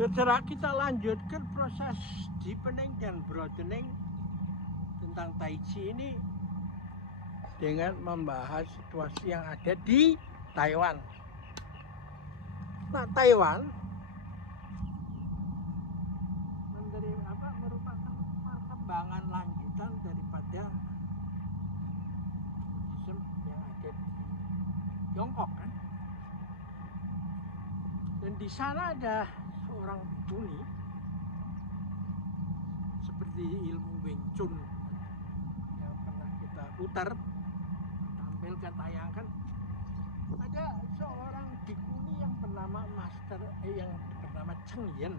Setelah kita lanjutkan proses deepening dan broadening tentang Tai Chi ini dengan membahas situasi yang ada di Taiwan. Nah, Taiwan merupakan perkembangan lanjutan daripada Buddhism yang ada di Tiongkok kan. Dan di sana ada seorang bikuni seperti ilmu Wing Chun yang pernah kita putar, tampilkan, tayangkan. Ada seorang bikuni yang bernama yang bernama Cheng Yen.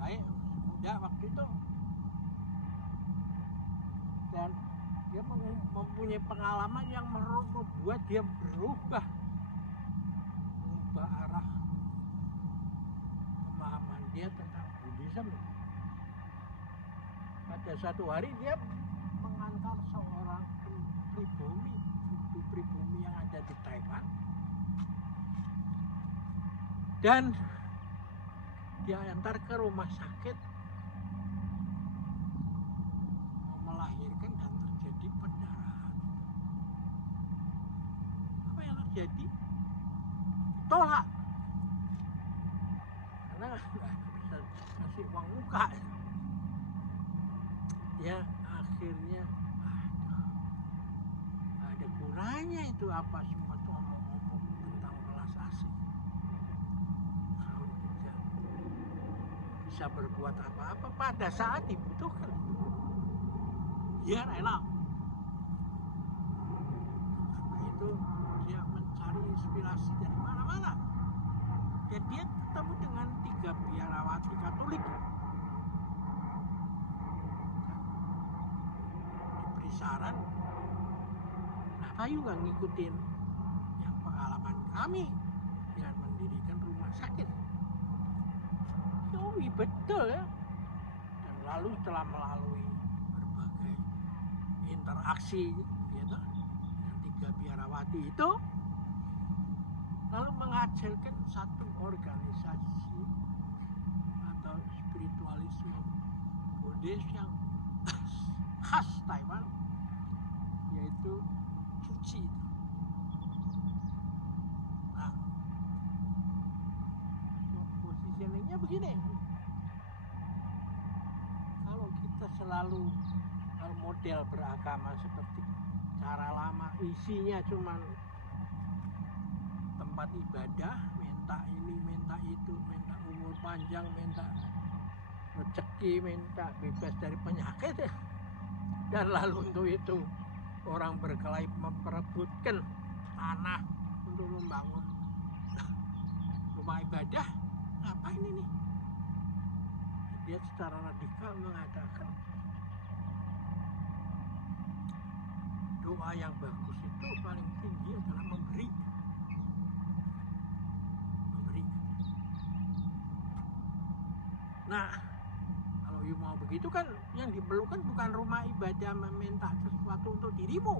Baik, muda waktu itu, dan dia mempunyai pengalaman yang membuat dia mengubah arah pemahaman dia tentang Buddhism. Pada satu hari dia mengantar seorang pribumi yang ada di Taiwan, dan dia antar ke rumah sakit melahirkan dan terjadi pendarahan. Apa yang terjadi? Tolak, karena nggak bisa kasih uang muka. Ya akhirnya ada gunanya itu apa semua tuh omong-omong tentang belas asih. Kalau tidak bisa berbuat apa-apa pada saat dibutuhkan, ya enak. Karena itu dia mencari inspirasi dari mana-mana, dan dia ketemu dengan 3 biarawati Katolik. Diberi saran, kenapa you nggak ngikutin yang pengalaman kami dengan mendirikan rumah sakit? Oh, betul ya. Dan lalu setelah melalui berbagai interaksi gitu, dengan 3 biarawati itu, lalu mengajarkan satu organisasi atau spiritualisme Buddhis yang khas Taiwan, yaitu Cuci. Nah, positioningnya begini. Kalau kita selalu model beragama seperti cara lama, isinya cuman tempat ibadah, minta ini, minta itu, minta umur panjang, minta rezeki, minta bebas dari penyakit ya. Dan lalu untuk itu orang berkelahi memperebutkan tanah untuk membangun rumah ibadah. Ngapain ini? Dia secara radikal mengatakan doa yang bagus itu paling tinggi adalah memberi. Nah, kalau you mau begitu kan yang diperlukan bukan rumah ibadah meminta sesuatu untuk dirimu,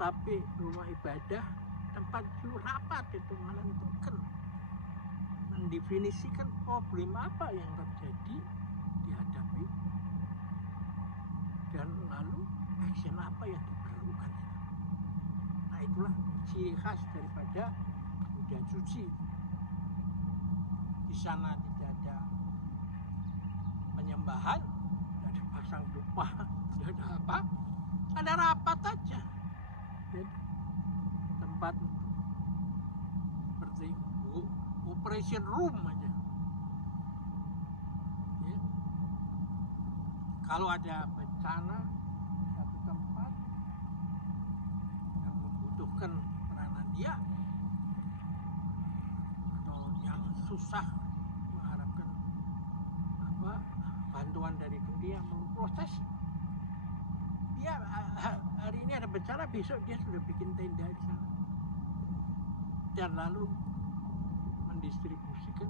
tapi rumah ibadah tempat you rapat itu menentukan, mendefinisikan problem apa yang terjadi dihadapi, dan lalu action apa yang diperlukan. Nah, itulah ciri khas daripada Buddha Suci. Di sana tidak ada penyembahan, tidak ada pasang dupa, tidak ada apa, ada rapat aja. Jadi, tempat seperti operation room aja. Ya. Kalau ada bencana satu tempat yang membutuhkan peranan dia, atau yang susah mengharapkan bantuan dari dunia melalui proses, dia hari ini ada bencana, besok dia sudah bikin tenda di sana, dan lalu mendistribusikan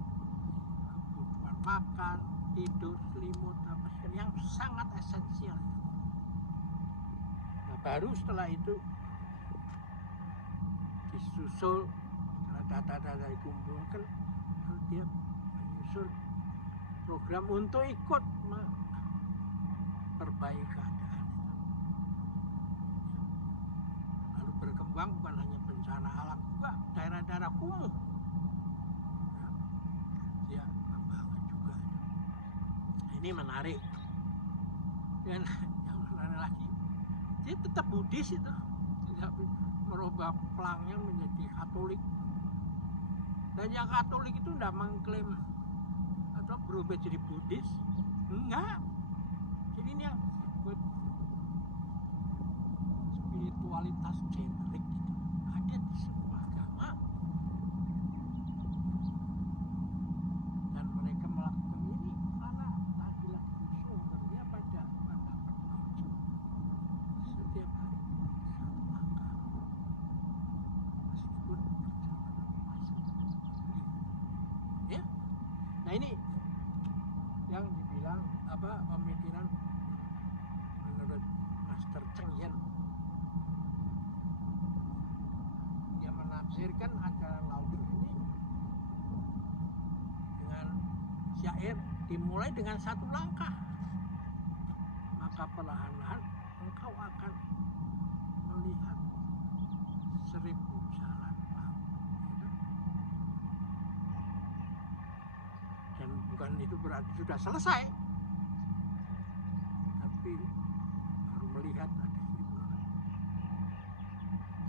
kebutuhan makan, tidur, selimut, apa yang sangat esensial. Nah, baru setelah itu disusul data-data dikumpulkan, lalu dia menyusun program untuk ikut memperbaiki keadaan itu. Lalu berkembang bukan hanya bencana alam, juga daerah-daerah kumuh. Dia kembangkan juga. Ini menarik. Dan yang menarik lagi, dia tetap Buddhis itu, tidak merubah pelangnya menjadi Katolik. Dan yang Katolik itu tidak mengklaim atau berubah jadi Buddhis, enggak. Jadi ini yang disebut spiritualitas generik gitu, ada di semua agama. Dan mereka melakukan ini karena lagi-lagi sumbernya pada petunjuk setiap hari satu langkah, meskipun perjalanan masih ya. Nah ini yang dibilang pemikiran menurut Master Cheng Yen. Dia menafsirkan ajaran Lao Tzu ini dengan syair dimulai dengan satu langkah, maka perlahan-lahan engkau akan melihat 1000 jalan Lao. Dan bukan itu berarti sudah selesai, tapi baru melihat ada 1000 langkah.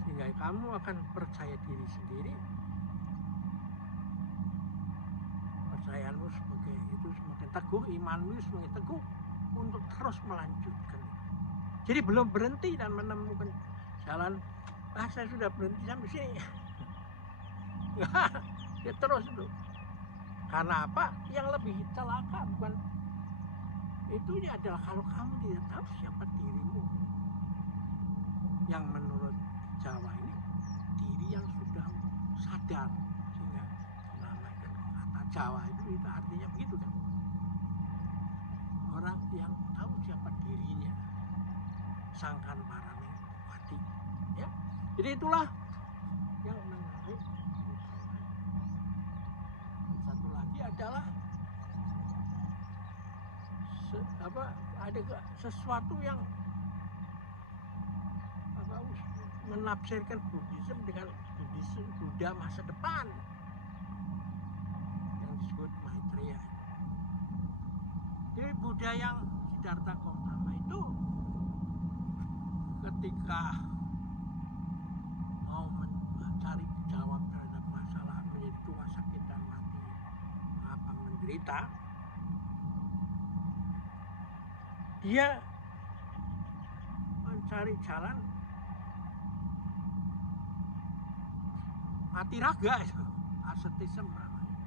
Sehingga kamu akan percaya diri sendiri, percayaanmu sebagai itu semakin teguh, imanmu semakin teguh untuk terus melanjutkan. Jadi belum berhenti dan menemukan jalan, saya sudah berhenti sampai sini. Ya terus itu. Karena apa? Yang lebih celaka bukan itunya adalah kalau kamu tidak tahu siapa dirimu. Yang menurut Jawa ini diri yang sudah sadar, sehingga dinamakan kata Jawa itu artinya begitu kan. Orang yang tahu siapa dirinya, sangkan paraning wati. Ya. Jadi itulah yang menarik. Satu lagi adalah ada sesuatu yang menafsirkan Buddhism dengan Buddha masa depan yang disebut Maitreya. Jadi Buddha yang Siddhartha Gautama itu ketika mau mencari jawab terhadap masalah menjadi tua, sakit dan mati, mengapa menderita, dia mencari jalan mati raga itu, ascetism namanya.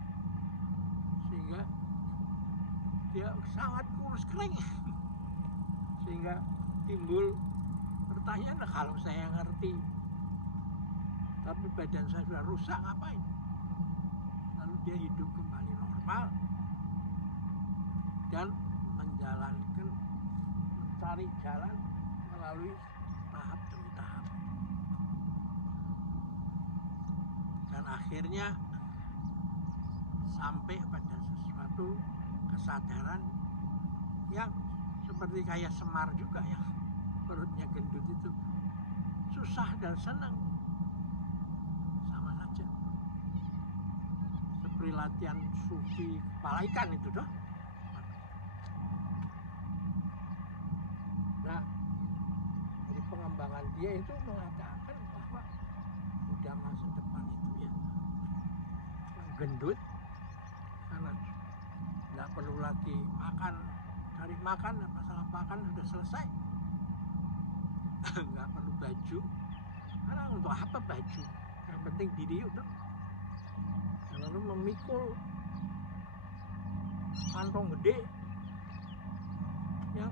Sehingga dia sangat kurus kering. Sehingga timbul pertanyaan, kalau saya ngerti tapi badan saya sudah rusak, ngapain? Lalu dia hidup kembali normal dan menjalankan, mencari jalan melalui tahap demi tahap. Dan akhirnya sampai pada sesuatu kesadaran yang seperti kayak Semar juga, yang perutnya gendut itu, susah dan senang sama saja, seperti latihan sufi kepala ikan itu doh. Nah, dari pengembangan dia itu mengatakan bahwa Buddha masa depan itu ya gendut, karena tidak perlu lagi makan, cari makan, masalah makan sudah selesai. Nggak perlu baju, karena untuk apa baju, yang penting diri udah. Lalu memikul kantong gede yang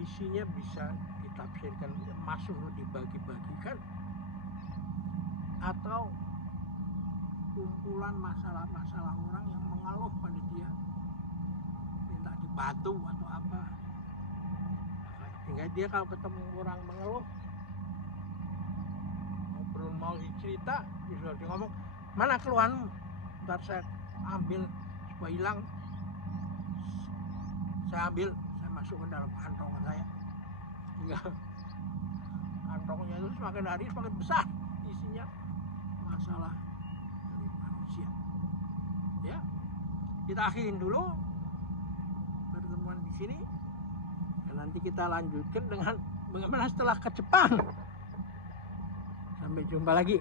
isinya bisa ditafsirkan emas untuk dibagi-bagikan, atau kumpulan masalah-masalah orang yang mengeluh pada dia, minta dibantu atau apa. Sehingga dia kalau ketemu orang mengeluh, ngobrol mau cerita, dia ngomong, mana keluhanmu, ntar saya ambil supaya hilang. Saya ambil, saya masuk ke dalam kantong saya, hingga kantongnya itu semakin hari semakin besar isinya masalah dari manusia. Ya, kita akhirin dulu pertemuan di sini. Dan nanti kita lanjutkan dengan bagaimana setelah ke Jepang. Sampai jumpa lagi.